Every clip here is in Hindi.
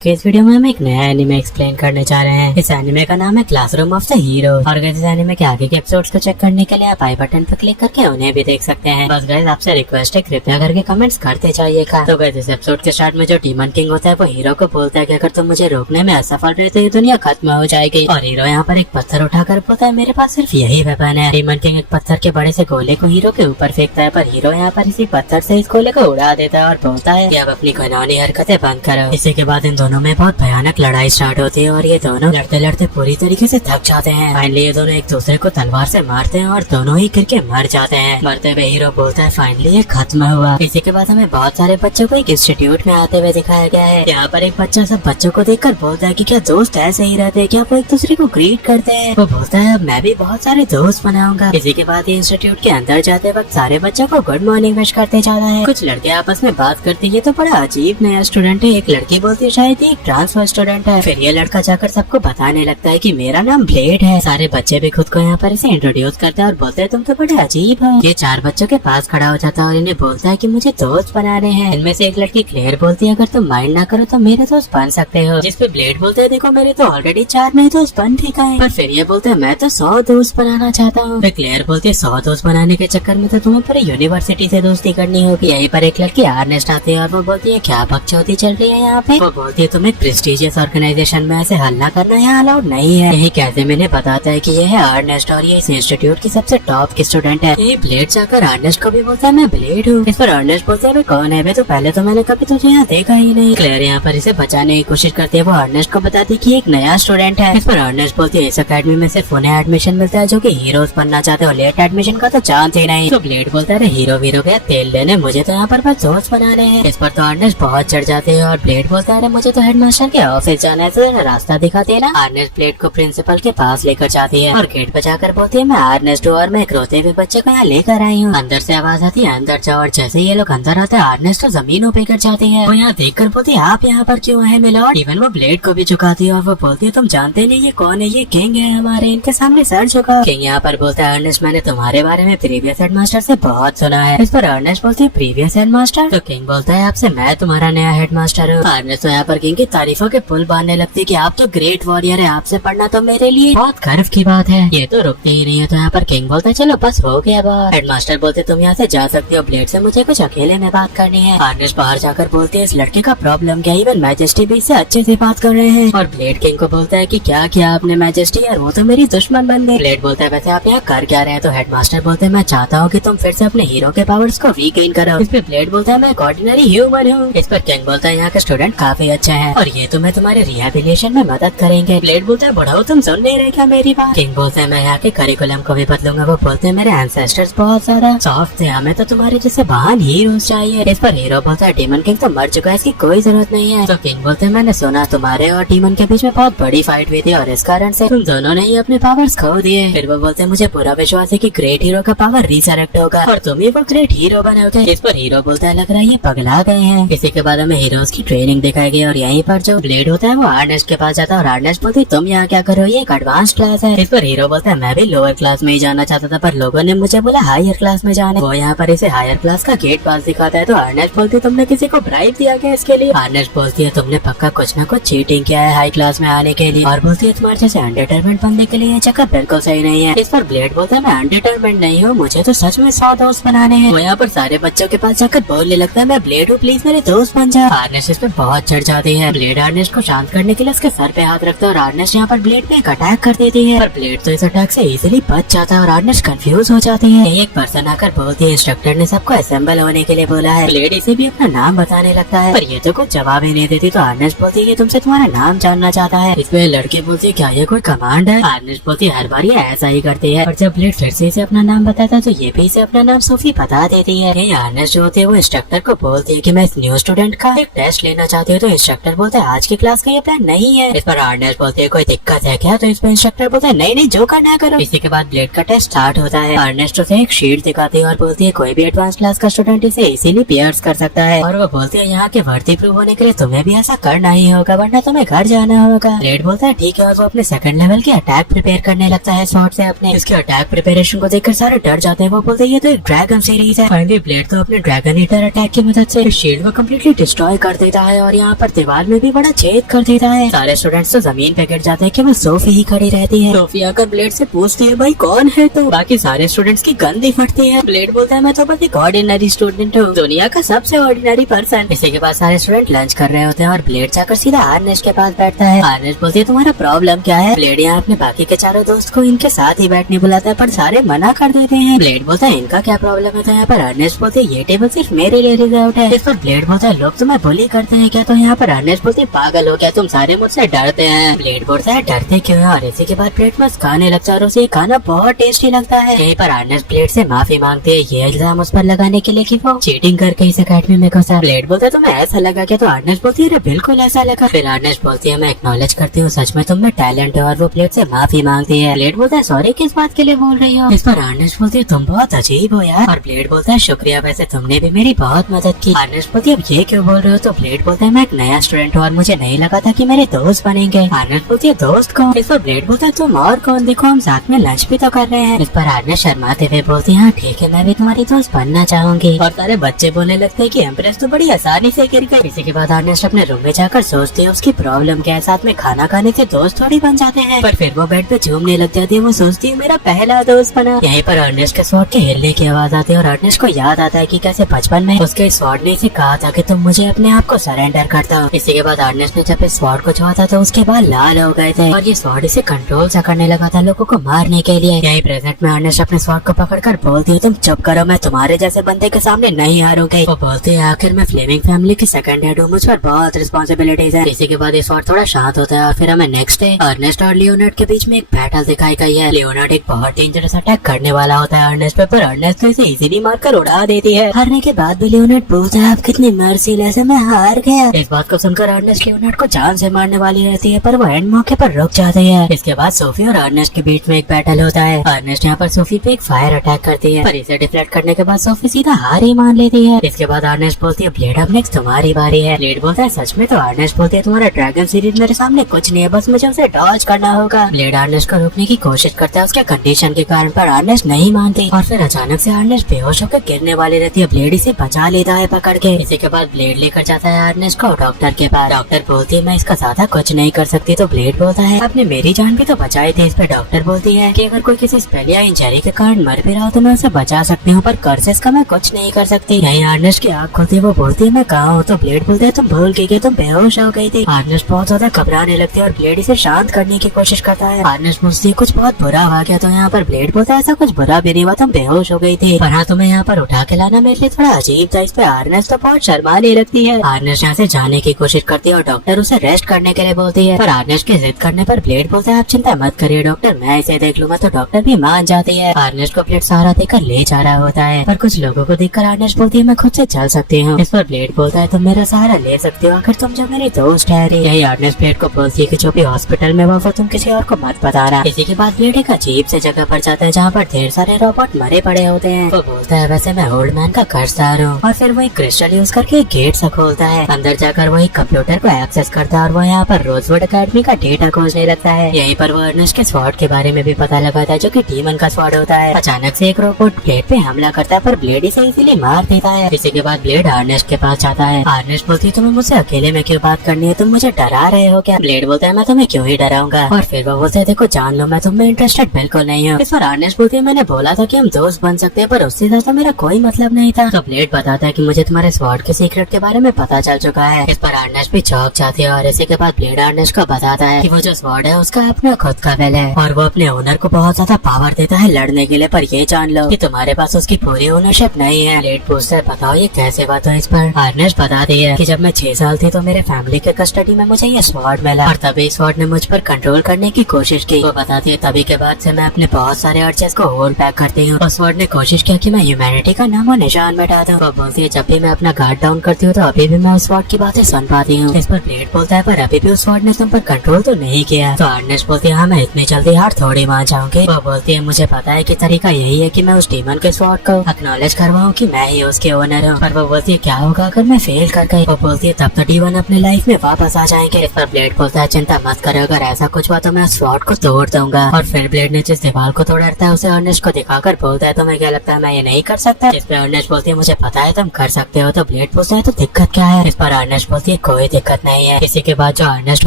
कि इस वीडियो में हम एक नया एनिमे एक्सप्लेन करने जा रहे हैं। इस एनिमे का नाम है क्लासरूम ऑफ द हीरो। और गाइस इस एनिमे के आगे के एपिसोड्स को चेक करने के लिए आप आई बटन पर क्लिक करके उन्हें भी देख सकते हैं। बस गाइस आपसे रिक्वेस्ट है, कृपया करके कमेंट्स करते जाइएगा। तो गाइस इस एपिसोड के स्टार्ट में जो डीमन किंग होता है वो हीरो को बोलता है कि अगर तुम मुझे रोकने में असफल रहे तो ये दुनिया खत्म हो जाएगी। और हीरो यहाँ पर एक पत्थर उठाकर बोलता है मेरे पास सिर्फ यही वेपन है। डीमन किंग एक पत्थर के बड़े से गोले को हीरो के ऊपर फेंकता है, पर हीरो यहाँ पर इसी पत्थर से इस गोले को उड़ा देता है और बोलता है कि अब अपनी घिनौनी हरकतें बंद करो। इसी के बाद इन दोनों में बहुत भयानक लड़ाई स्टार्ट होती है और ये दोनों लड़ते लड़ते पूरी तरीके से थक जाते हैं। फाइनली ये दोनों एक दूसरे को तलवार से मारते हैं और दोनों ही गिर के मर जाते हैं। मरते हुए हीरो बोलता है फाइनली ये खत्म हुआ। इसी के बाद हमें बहुत सारे बच्चों को एक इंस्टीट्यूट में आते हुए दिखाया गया है। यहाँ पर एक बच्चा सब बच्चों को देखकर बोलता है कि क्या दोस्त ऐसे ही रहते हैं, क्या वो एक दूसरे को ग्रीट करते हैं। वो बोलता है अब मैं भी बहुत सारे दोस्त बनाऊंगा। इसी के बाद ये इंस्टीट्यूट के अंदर जाते वक्त सारे बच्चों को गुड मॉर्निंग विश करते जाता है। कुछ लड़के आपस में बात करते हैं, ये तो बड़ा अजीब नया स्टूडेंट है। एक लड़की बोलती है शायद ये एक ट्रांसफर स्टूडेंट है। फिर ये लड़का जाकर सबको बताने लगता है कि मेरा नाम ब्लेड है। सारे बच्चे भी खुद को यहाँ पर इसे इंट्रोड्यूस करते हैं और बोलते हैं तुम तो बड़े अजीब हो। ये चार बच्चों के पास खड़ा हो जाता है और इन्हें बोलता है कि मुझे दोस्त बनाने हैं। इनमें से एक लड़की क्लेयर बोलती है अगर तुम माइंड ना करो तो मेरे दोस्त बन सकते हो। जिसपे ब्लेड बोलते हैं देखो मेरे तो ऑलरेडी 4 नए दोस्त बन भी गए। पर फिर ये बोलते हैं मैं तो 100 दोस्त बनाना चाहता हूँ। फिर क्लेयर बोलती है 100 दोस्त बनाने के चक्कर में तो तुम्हें पूरी यूनिवर्सिटी से दोस्ती करनी होगी। यहीं पर एक लड़की आर्नेस्ट आती है और वो बोलती है क्या बकचोदी चल रही है यहाँ पे। वो बोलती है तुम एक प्रेस्टिजियस ऑर्गेनाइजेशन में ऐसे हल्ला करना यहाँ अलाउड नहीं है। यही कहते मैंने बताता है कि ये है अर्नेस्ट और ये इस इंस्टीट्यूट की सबसे टॉप की स्टूडेंट है। ये ब्लेड जाकर अर्नेस्ट को भी बोलता है मैं ब्लेड हूँ। इस पर अर्नेस्ट बोलता है कौन है बे, तो पहले तो मैंने कभी तुझे यहाँ देखा ही नहीं। क्लेयर यहाँ पर इसे बचाने की कोशिश करती है। वो अर्नेस्ट को बताती है कि एक नया स्टूडेंट है। इस पर अर्नेस्ट बोलती है इस अकेडमी में सिर्फ उन्हें एडमिशन मिलता है जो कि हीरोज बनना चाहते हो, लेट एडमिशन का तो चांस ही नहीं। तो ब्लेड बोलता है हीरो वीरो गया तेल लेने, मुझे तो यहाँ पर बस दोस्त बनाने हैं। इस पर तो अर्नेस्ट बहुत चढ़ जाते हैं और ब्लेड बोलता है मुझे तो हेडमास्टर के ऑफिस जाना है, तो रास्ता दिखाते है ना। अर्नेस्ट ब्लेड को प्रिंसिपल के पास लेकर जाती है और गेट पर जाकर बोलती है मैं अर्नेस्ट हूँ और मैं एक रोते हुए बच्चे को यहाँ लेकर आई हूँ। अंदर से आवाज आती है अंदर जाओ। और जैसे ये लोग अंदर आते हैं अर्नेस्ट तो जमीन पे कर जाती है। वो यहाँ देखकर बोलती है आप यहाँ पर क्यों है मिलॉर्ड। इवन वो ब्लेड को भी झुकाती है और वो बोलती है तुम जानते नहीं ये कौन है, ये किंग है हमारे, इनके सामने सर झुका। किंग यहाँ पर बोलता है अर्नेस्ट मैंने तुम्हारे बारे में प्रीवियस हेडमास्टर से बहुत सुना है। इस पर अर्नेस्ट बोलती है प्रीवियस हेडमास्टर। तो किंग बोलता है आपसे मैं तुम्हारा नया हेडमास्टर हूँ। अर्नेस्ट तो यहाँ पर किंग की तारीफों के पुल बांधने लगती है कि आप तो ग्रेट वॉरियर है, आपसे पढ़ना तो मेरे लिए बहुत गर्व की बात है। ये तो रुकते ही नहीं है। तो यहाँ पर किंग बोलता है चलो बस हो गया बात। हेडमास्टर बोलते तुम यहाँ से जा सकती हो, ब्लेड से मुझे कुछ अकेले में बात करनी है। अर्नेस्ट बाहर जाकर बोलते हैं इस लड़के का प्रॉब्लम क्या, इवन मैजेस्टी भी इससे अच्छे से बात कर रहे हैं। और ब्लेड किंग को बोलता है कि क्या किया आपने मैजेस्टी, यार वो तो मेरी दुश्मन बन गई। ब्लेड बोलता है वैसे आप यहाँ कर क्या रहे हैं। तो हेडमास्टर बोलते हैं मैं चाहता हूँ कि तुम फिर से अपने हीरो के पावर्स को रीगेन करो। इस पर ब्लेड बोलता है मैं ऑर्डिनरी ह्यूमन हूँ। इस पर किंग बोलता है यहाँ के स्टूडेंट काफी अच्छे हैं और ये तुम्हें तुम्हारे रिहेबिलिटेशन में मदद करेंगे। ब्लेड बोलता है बढ़ाओ तुम सुन नहीं रहे क्या मेरी बात। किंग बोलते हैं मैं यहाँ के करिकुलम को भी बदलूंगा। वो बोलते हैं मेरे एंसेस्टर्स बहुत ज्यादा सॉफ्ट थे, हमें तो तुम्हारे जैसे महान हीरोज चाहिए। इस पर हीरो बोलता है डीमन किंग तो मर चुका है, इसकी कोई जरूरत नहीं है। तो किंग बोलते हैं मैंने सुना तुम्हारे और डीमन के बीच में बहुत बड़ी फाइट हुई थी और इस कारण से तुम दोनों ने ही अपने पावर्स खो दिए। फिर वो बोलते हैं मुझे पूरा विश्वास है कि ग्रेट हीरो का पावर रिसरेक्ट होगा और तुम ही वो ग्रेट हीरो बनोगे। इस पर हीरो बोलता है लग रहा है ये पगला गए हैं। इसी के बाद हमें हीरोज की ट्रेनिंग दिखाई गई और यहीं पर जो ब्लेड होता है वो अर्नेस्ट के पास जाता है और अर्नेस्ट बोलती तुम यहाँ क्या करो, ये एक एडवांस क्लास है। इस पर हीरो बोलता है मैं भी लोअर क्लास में ही जाना चाहता था पर लोगों ने मुझे बोला हायर क्लास में जाने। वो यहाँ पर इसे हायर क्लास का गेट पास दिखाता है। तो अर्नेस्ट बोलती है तुमने किसी को ब्राइब दिया गया इसके लिए। अर्नेस्ट बोलती है तुमने पक्का कुछ न कुछ चीटिंग किया है हाई क्लास में आने के लिए। और बोलती है तुम्हारे जैसे अनडिटरमेंट बंदे के लिए चक्कर बिल्कुल सही नहीं है। इस पर ब्लेड बोलता है मैं अनडिटरमेंट नहीं हूँ, मुझे तो सच में 100 दोस्त बनाने हैं। वो यहाँ पर सारे बच्चों के पास जाकर बोलने लगता है मैं ब्लेड हूँ, प्लीज मेरे दोस्त बन जा। अर्नेस्ट इस पे बहुत चढ़ जाती है। ब्लेड अर्नेस्ट को शांत करने के लिए उसके सर पे हाथ रखता है और अर्नेस्ट यहाँ पर ब्लेड पे एक अटैक कर देती है। पर ब्लेड तो इस अटैक से इजीली बच जाता है और अर्नेस्ट कंफ्यूज हो जाती है। एक पर्सन आकर बोलती है इंस्ट्रक्टर ने सबको असेंबल होने के लिए बोला है। ब्लेड इसे भी अपना नाम बताने लगता है पर ये तो कुछ जवाब ही नहीं देती। तो अर्नेस्ट बोलती है तुमसे तुम्हारा नाम जानना चाहता है। इसमें लड़की बोलती है क्या ये कोई कमांड है। अर्नेस्ट बोलती है हर बार ये ऐसा ही करती है। और जब ब्लेड फिर से इसे अपना नाम बताता है तो ये भी इसे अपना नाम सोफी बता देती है। अर्नेस्ट जो होती है वो इंस्ट्रक्टर को बोलती है कि मैं इस न्यू स्टूडेंट का एक टेस्ट लेना चाहती हूँ। तो इंस्ट्रक्टर बोलता है आज की क्लास का ये प्लान नहीं है। इस पर अर्नेस्ट बोलती है कोई दिक्कत है क्या। तो इस पर इंस्ट्रक्टर बोलता है नहीं जो करना करो। इसी के बाद ब्लेड का टेस्ट स्टार्ट होता है। अर्नेस्ट उसे एक शीट दिखाती है और बोलती है कोई भी एडवांस क्लास का स्टूडेंट इसे इजीली पियर्स कर सकता है। और वो बोलती है यहाँ के वर्दी प्रूव होने के लिए तुम्हें भी ऐसा करना ही होगा वरना तुम्हें घर जाना होगा। ब्लेड बोलता है ठीक है और वो अपने सेकंड लेवल के अटैक प्रिपेयर करने लगता है शॉर्ट से अपने। इसके अटैक प्रिपरेशन को देखकर सारे डर जाते हैं। वो बोलते हैं ये तो एक ड्रैगन सीरीज है। फाइनली ब्लेड तो अपने ड्रैगन ईटर अटैक की मदद से शील्ड को कम्प्लीटली डिस्ट्रॉय कर देता है और यहाँ पर दीवार में भी बड़ा छेद कर देता है। सारे स्टूडेंट्स तो जमीन पे गिर जाते हैं कि वो सोफी ही खड़ी रहती है। सोफी आकर ब्लेड से पूछती है भाई कौन है तू? बाकी सारे स्टूडेंट्स की गंदी फटती है। ब्लेड बोलता है मैं तो बस एक ऑर्डिनरी स्टूडेंट हूँ, दुनिया का सबसे ऑर्डिनरी पर्सन। इसी के बाद सारे स्टूडेंट लंच कर रहे होते हैं और ब्लेड जाकर सीधा आर्नेश के पास बैठता है। आर्नेश बोलती है तुम्हारा प्रॉब्लम क्या है? ब्लेड यहाँ अपने बाकी के चारों दोस्त को इनके साथ ही बैठने बुलाता है पर सारे मना कर देते हैं। ब्लेड बोलता है इनका क्या प्रॉब्लम है? तो यहाँ पर आर्नेश बोलते है ये टेबल सिर्फ मेरे लिए रिजर्व्ड है। इस पर ब्लेड बोलता है लोग तुम्हें बुली करते हैं क्या? तो यहाँ पर आर्नेश बोलती है पागल हो क्या तुम सारे मुझसे डरते हैं। ब्लेड बोलता है डरते क्यों है? और इसी के बाद प्लेट में खाने लगता है और उसे खाना बहुत टेस्टी लगता है। यहीं पर आर्नेश प्लेट से माफी मांगते है ये इल्जाम उस पर लगाने के लिए कि वो चीटिंग करके इस अकेडमी में घुसा। ब्लेड बोलता है तुम्हें ऐसा लगा क्या? तो आर्नेश बोलती है अरे बिल्कुल ऐसा लगा। फिर आर्नेश बोलती है मैं एक्नॉलेज करती हूँ सच में तुम में टैलेंट है और वो प्लेट से माफी मांगती है। ब्लेड बोलता है सॉरी किस बात के लिए बोल रही हो? इस पर आर्नेश बोलती है तुम बहुत अजीब हो यार। और ब्लेड बोलता है शुक्रिया वैसे तुमने भी मेरी बहुत मदद की। आर्नेश बोलती है अब ये क्यों बोल रहे हो? तो ब्लेड बोलता है मैं एक नया स्टूडेंट हूँ और मुझे नहीं लगा था कि मेरे दोस्त बनेंगे। आर्नेश बोलती है दोस्त कौन? इस पर ब्लेड बोलता है तुम और कौन, देखो हम साथ में लंच भी तो कर रहे हैं। इस पर आर्नेश शर्माते हुए बोलती है हाँ ठीक है मैं भी तुम्हारी दोस्त बनना चाहूंगी। और सारे बच्चे बोलने लगते हैं कि एम्प्रेस तो बड़ी आसानी से गिर गई। इसी के बाद आर्नेश अपने रूम में जाकर सोचती है उसकी प्रॉब्लम क्या है, साथ में खाना खाने से दोस्त थोड़ी बन जाते हैं। पर फिर वो बेड पे झूमने लग जाती है, वो सोचती है मेरा पहला दोस्त बना। यहीं पर अर्नेस्ट के स्वॉर्ड के हिलने की आवाज आती है और अर्नेस्ट को याद आता है कि कैसे बचपन में उसके स्वॉर्ड ने इसे कहा था कि तुम मुझे अपने आप को सरेंडर करता हो। इसी के बाद अर्नेस्ट ने जब इस स्वॉर्ड को छुआ था तो उसके बाद लाल हो गए थे और ये स्वॉर्ड इसे कंट्रोल सा करने लगा था लोगों को मारने के लिए। यही प्रेजेंट में अर्नेस्ट अपने स्वॉर्ड को पकड़कर बोलती है तुम चुप करो, मैं तुम्हारे जैसे बंदे के सामने नहीं हारूंगी। वो बोलती है आखिर मैं फ्लेमिंग फैमिली की सेकंड हेड हूँ, मुझ पर बहुत रिस्पॉन्सिबिलिटीज है। इसी के बाद ये स्वॉर्ड थोड़ा शांत होता है और फिर हमें नेक्स्ट डे अर्नेस्ट और लियोनार्ड के बीच में एक बैटल दिखाई गई है। लियोनार्ड एक बहुत डेंजरस अटैक करने वाला होता है अर्नेस्ट पे, पर अर्नेस्ट तो इसे इजीली मारकर उड़ा देती है। हारने के बाद भी लियोनार्ड बोलता है आप कितनी मर्सीलेस है, मैं हार गया। इस बात को सुनकर अर्नेस्ट लियोनार्ड को जान से मारने वाली रहती है पर वो एंड मौके पर रुक जाती है। इसके बाद सोफी और अर्नेस्ट के बीच में एक बैटल होता है। अर्नेस्ट यहाँ पर सोफी पे एक फायर अटैक करती है पर इसे डिफ्लेक्ट करने के बाद सोफी सीधा हार ही मान लेती है। इसके बाद अर्नेस्ट बोलती है ब्लेड अब नेक्स्ट तुम्हारी बारी है। ब्लेड बोलता है सच में? तो अर्नेस्ट बोलती है तुम्हारा ड्रैगन सीरीज मेरे सामने कुछ नहीं है, बस मुझे उसे डॉज करना होगा। ब्लेड अर्नेस्ट को रोकने की कोशिश करता है उसके कंडीशन के कारण, पर अर्नेस्ट नहीं मानती और फिर अचानक से अर्नेस्ट बेहोश होकर गिरने वाली रहती है। ब्लेड इसे बचा लेता है पकड़ के। इसी के बाद ब्लेड लेकर जाता है अर्नेस्ट को डॉक्टर के पास। डॉक्टर बोलती है मैं इसका ज्यादा कुछ नहीं कर सकती। तो ब्लेड बोलता है आपने मेरी जान भी तो बचाई थी। इस पे डॉक्टर बोलती है कि अगर कोई किसी स्पेल या इंजरी के कारण मर भी रहा हो तो मैं उसे बचा सकती हूँ, पर कर्सेस का मैं कुछ नहीं कर सकती। यही अर्नेस्ट की आँख खुलती है, वो बोलती है मैं कहाँ हूँ? तो ब्लेड बोलते है तुम भूल गई, तुम बेहोश हो गई थी। अर्नेस्ट बहुत ज्यादा घबराने लगती है और ब्लेड इसे शांत करने की कोशिश करता है। अर्नेस्ट मुझसे कुछ बहुत बुरा हुआ क्या? तो यहाँ पर ब्लेड बोलता है ऐसा कुछ बुरा भी नहीं हुआ, तुम बेहोश हो गई थी, पर हाँ तुम्हें यहाँ पर उठा के लाना मेरे लिए थोड़ा अजीब था। इस पे अर्नेस्ट तो बहुत शर्माने लगती है। अर्नेस्ट यहाँ से जाने की कोशिश करती है और डॉक्टर उसे रेस्ट करने के लिए बोलती है, पर अर्नेस्ट की जिद करने पर ब्लेड बोलता है आप चिंता मत करिए डॉक्टर, मैं इसे देख लूंगा। तो डॉक्टर भी मान जाती है। अर्नेस्ट को ब्लेड सहारा देकर ले जा रहा होता है, पर कुछ लोगों को देखकर अर्नेस्ट बोलती है मैं खुद से चल सकती हूँ। इस पर ब्लेड बोलता है तुम मेरा सहारा ले सकते हो, आखिर तुम जो मेरी दोस्त ठहरी। यही अर्नेस्ट ब्लेड को बोलती है कि जो भी हॉस्पिटल में वो तुम किसी और को मत बताना। इसी के बाद ब्लेड एक अजीब से जगह पर जाता है जहाँ पर ढेर सारे रोबोट मरे पड़े होते हैं। वो बोलता है वैसे मैं ओल्ड मैन का कर्जदार हूँ, और फिर वो एक क्रिस्टल यूज करके एक गेट से खोलता है। अंदर जाकर वो एक कंप्यूटर को एक्सेस करता है और वो यहाँ पर रोजवुड अकेडमी का डेटा खोजने लगता है। यहीं पर वो अर्नेस्ट के स्वॉर्ड के बारे में भी पता लगाता है जो कि डीमन का स्वॉर्ड होता है। अचानक से एक रोबोट ब्लेड पे हमला करता है पर ब्लेड इसे इजीली मार देता है। इसी के बाद ब्लेड अर्नेस्ट के पास जाता है। अर्नेस्ट बोलती है तुम्हें मुझसे अकेले में क्यों बात करनी है, तुम मुझे डरा रहे हो क्या? ब्लेड बोलता है मैं तुम्हें क्यों ही डराऊंगा। और फिर वो बोलते है देखो जान लो मैं तुम्हें इंटरेस्टेड बिल्कुल नहीं हूँ। इस पर अर्नेस्ट बोलती है मैंने बोला था कि हम दोस्त बन सकते हैं पर उससे ज्यादा मेरा कोई मतलब नहीं था। तो ब्लेड बताता है कि मुझे तुम्हारे स्वॉर्ड के सीक्रेट के बारे में पता चल चुका है। इस पर अर्नेस्ट भी चौंक जाती है और इसी के बाद ब्लेड अर्नेस्ट को बताता है कि वो जो स्वॉर्ड है उसका अपना खुद का वेल है और वो अपने ओनर को बहुत ज्यादा पावर देता है लड़ने के लिए, पर ये जान लो कि तुम्हारे पास उसकी पूरी ओनरशिप नहीं है। ब्लेड पूछता है बताओ ये कैसे बात है? इस पर अर्नेस्ट बताती है कि जब मैं 6 साल थी तो मेरे फैमिली के कस्टडी में मुझे ये स्वॉर्ड मिला और तभी स्वॉर्ड ने मुझ पर कंट्रोल करने की कोशिश की। वो बताती है तभी के बाद से मैं अपने बहुत सारे अर्चेस को होल्ड बैक करती हूँ। स्वॉर्ड ने कोशिश किया कि मैं ह्यूमैनिटी का नामो निशान मिटा दूं। वो बोलती है जब भी मैं अपना गार्ड डाउन करती हूँ तो अभी भी मैं उस स्वॉर्ड की बातें सुन पाती हूँ। इस पर ब्लेड बोलता है पर अभी भी उस स्वॉर्ड ने तुम पर कंट्रोल तो नहीं किया। तो अर्नेस्ट बोलती है हाँ मैं इतनी जल्दी हार थोड़ी मान जाऊंगी। वो बोलती है मुझे पता है कि तरीका यही है कि मैं उस डीमन के स्वॉर्ड को एक्नॉलेज करवाऊं कि मैं ही उसके ओनर हूँ। पर वो बोलती है क्या होगा अगर मैं फेल कर गई? वो बोलती है तब तो डीमन अपने लाइफ में वापस आ जाएंगे। इस पर ब्लेड बोलता है चिंता मत करो, अगर ऐसा कुछ हुआ तो मैं स्वॉर्ड को तोड़ दूंगा। और फिर ब्लेड ने जिस दीवार को तोड़ रहता है उसे अर्नेस्ट को दिखाकर बोलता है तुम्हें क्या लगता है मैं ये नहीं कर सकता? इस पर अर्नेस्ट बोलती है मुझे पता है तुम कर सकते हो। तो ब्लेड पूछता है तो दिक्कत क्या है? इस पर अर्नेस्ट बोलती है कोई दिक्कत नहीं है। इसी के बाद जो अर्नेस्ट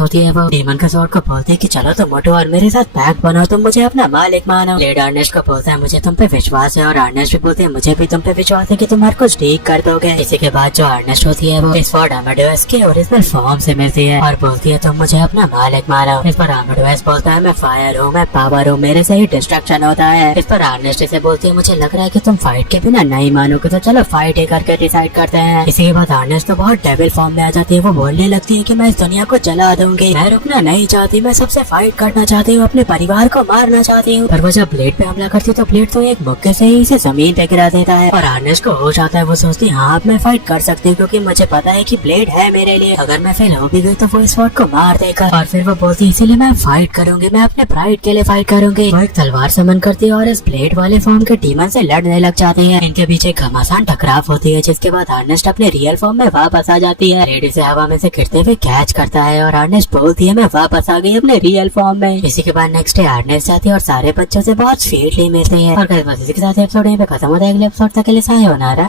होती है वो डीमन का स्वॉर्ड को बोलती है कि चलो तुम मोटो और मेरे साथ पैक्ट बनो, तुम मुझे अपना मालिक मानो। ब्लेड अर्नेस्ट को बोलता है मुझे तुम पे विश्वास है, और अर्नेस्ट भी बोलते हैं मुझे भी तुम पे विश्वास है कि तुम हर कुछ ठीक कर दोगे। इसी के बाद जो अर्नेस्ट होती है वो इस स्वॉर्ड अमेडोस के ओरिजिनल फॉर्म से मिलती है और बोलती है तुम मुझे अपना मालिक मानो। इस पर अमेडोस बोलता है मैं फायर हूँ, मैं पावर हूँ, मेरे से ही डिस्ट्रक्शन होता है। इस पर अर्नेस्ट से बोलती है मुझे लग रहा है कि तुम फाइट के बिना नहीं मानोगे, तो चलो फाइट ही करके डिसाइड करते हैं। इसी के बाद अर्नेस्ट तो बहुत डेविल फॉर्म में आ जाती है। वो बोलने लगती है कि मैं इस दुनिया को जला दूंगी, मैं रुकना नहीं चाहती, मैं सबसे फाइट करना चाहती हूँ, अपने परिवार को मारना चाहती हूँ। पर वो जब ब्लेड पे हमला करती है तो ब्लेड तो एक मुक्के से ही इसे जमीन पे गिरा देता है और अर्नेस्ट को होश आता है। वो सोचती है हाँ अब मैं फाइट कर सकती हूँ क्योंकि मुझे पता है कि ब्लेड है मेरे लिए, अगर मैं फेल हो भी गई तो वो इस स्वॉर्ड को मार देगा। और फिर वो बोलती है इसीलिए मैं फाइट करूंगी, मैं अपने प्राइड के लिए फाइट करूंगी। वो एक तलवार समन करती है और इस ब्लेड वाले फॉर्म के डीमन से लड़ने लग जाती है। इनके पीछे घमासान टकराव होती है जिसके बाद अर्नेस्ट अपने रियल फॉर्म में वापस आ जाती है। ब्लेड इसे हवा में से गिरते हुए कैच करता है और अर्नेस्ट बोलती है मैं वापस आ गई अपने रियल फॉर्म में। इसी के बाद नेक्स्ट डे अर्नेस्ट जाती है और सारे बच्चों से बहुत स्वीटली मिलती है। और बस इसी के साथ एपिसोड यहीं पे खत्म होता है। अगले एपिसोड तक के लिए सायोनारा।